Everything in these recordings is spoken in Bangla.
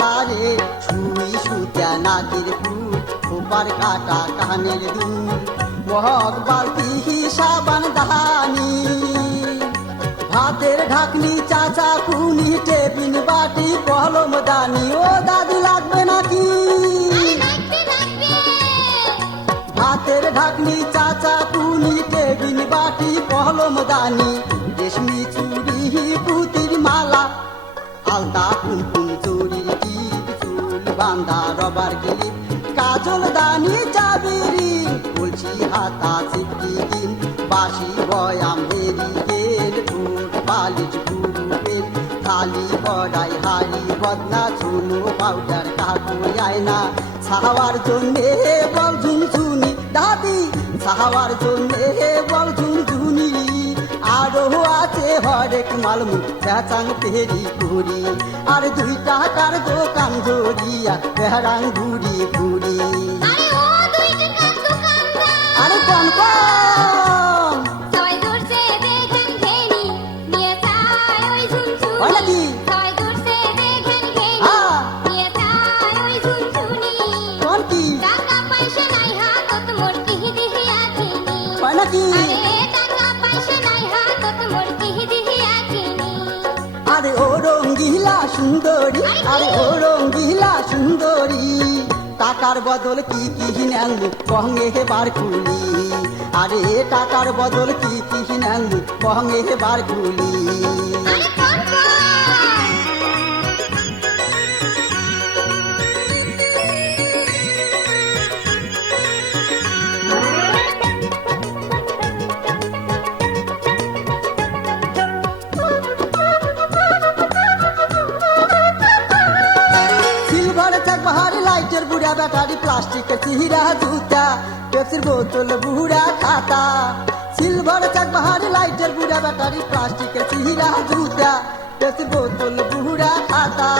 লারে সুই সুতা নাকের ফুল ওপার কাটা কানের দুল মহক বালতি সাবান দাহানি ভাতের ঢাকনি চাচা কুনি টেবিল বাটি কলম দানি ও দাদু লাগবে নাকি ভাতের ঢাকনি চাচা কুনি টেবিল বাটি কলম দানি রেশমি চুড়ি পুতির মালা আলতা কুমকুম চুরির টিপ চুল বান্দা রবার গিলিপ কাজল দানি চাবিরি বলছি হাতা সিদ্ধি দিন বাসি বয়াম হেরি গেল ঠোঁট পালিশ গুরু পেল খালি বড়াই হাড়ি বদনা চুনো পাউডার কাকুই আয়না সাহাবার জন্যে বল ঝুনঝুনি দাদি সাহাবার জন্যে বল ঝুনঝুনি আরো আছে হরেক মালমু বেচাং পেরি ঘুরি আর 2 টাকার দোকান জড়িয়া বেহারাং ঘুরি ঘুরি আরে কোন আরে ও রঙ্গিলা সুন্দরী আরে ও রঙ্গিলা সুন্দরী টাকার বদল কি কি নেলু কহঙ্গে বার খুলি আরে টাকার বদল কি কি নেলু কহঙ্গে বার খুলি লাইটের বুড়া ব্যাটারি প্লাস্টিকের চিহিরা জুতা পেপসির বোতল বুড়া খাতা সিলভার চাক বাহারি লাইটের বুড়া ব্যাটারি প্লাস্টিকের চিহিরা জুতা পেপসির বোতল বুড়া খাতা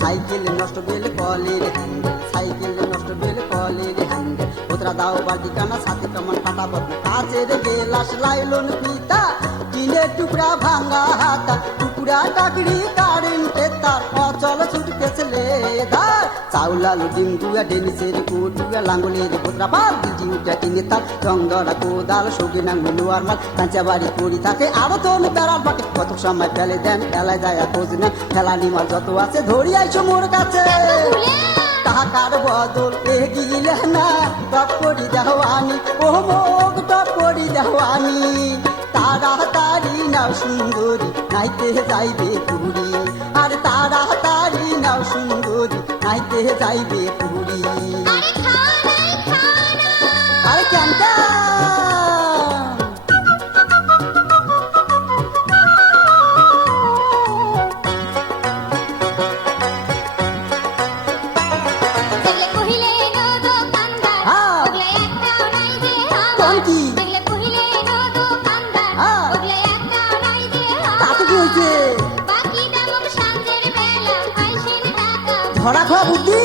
সাইকেল নষ্ট বেল কলের হ্যান্ডেল সাইকেল নষ্ট বেল কলের হ্যান্ডেল ওতরা দাও বাড়ি কানা সাথে কেমন ফাটা বদনা কাচের গেলাস লাইলন পিতা টিনের টুকরা ভাঙা হাতা টুকরা টাকড়ি কারেন্টের তার অচল ছুটকেছে লেদার চাউলালু ডিম দুয়া ডেনিসের কোটুয়া লাঙ্গলের ভোতরা পাল দিটি উঠা টিনে তাল রংদরা কোদাল সৌগে নাঙ্গল লোয়ার মাল কাঁচা বাড়ি পড়ি থাকে আরো তোন বেড়ার পাকে কত সময় ফেলে দেন খেলায় যায় খোঁজ নেন খেলা নিমাল যত আছে ধরি আইসো মোর কাছে টাকার বদল এগিলে না টপ করি দেওয়ানি ও মোগ টপ করি দেওয়ানি তাড়াতাড়ি নাও সুন্দরী নাইতে যাইবে পুরী আর তাড়াতাড়ি নাও সুন্দরী নাইতে যাইবে পুরী আরে কেন ধরা খাওয়া বুদ্ধি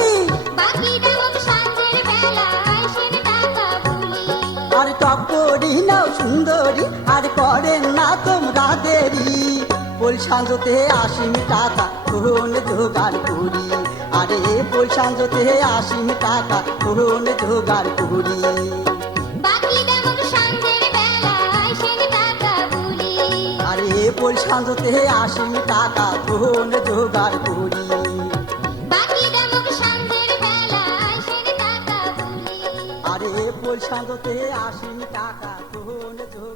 আর টপ করি নাও সুন্দরী আর করেন না তোমরা দেরি বল সাঁজতে 80 টাকা কোন জোগাড় করি আরে বল সাঁজতে 80 টাকা কোন জোগাড় করি আরে বল সাঁজতে 80 টাকা কোন জোগাড় করি আরে বল সাঁজতে 80 টাকা কোন জোগাড়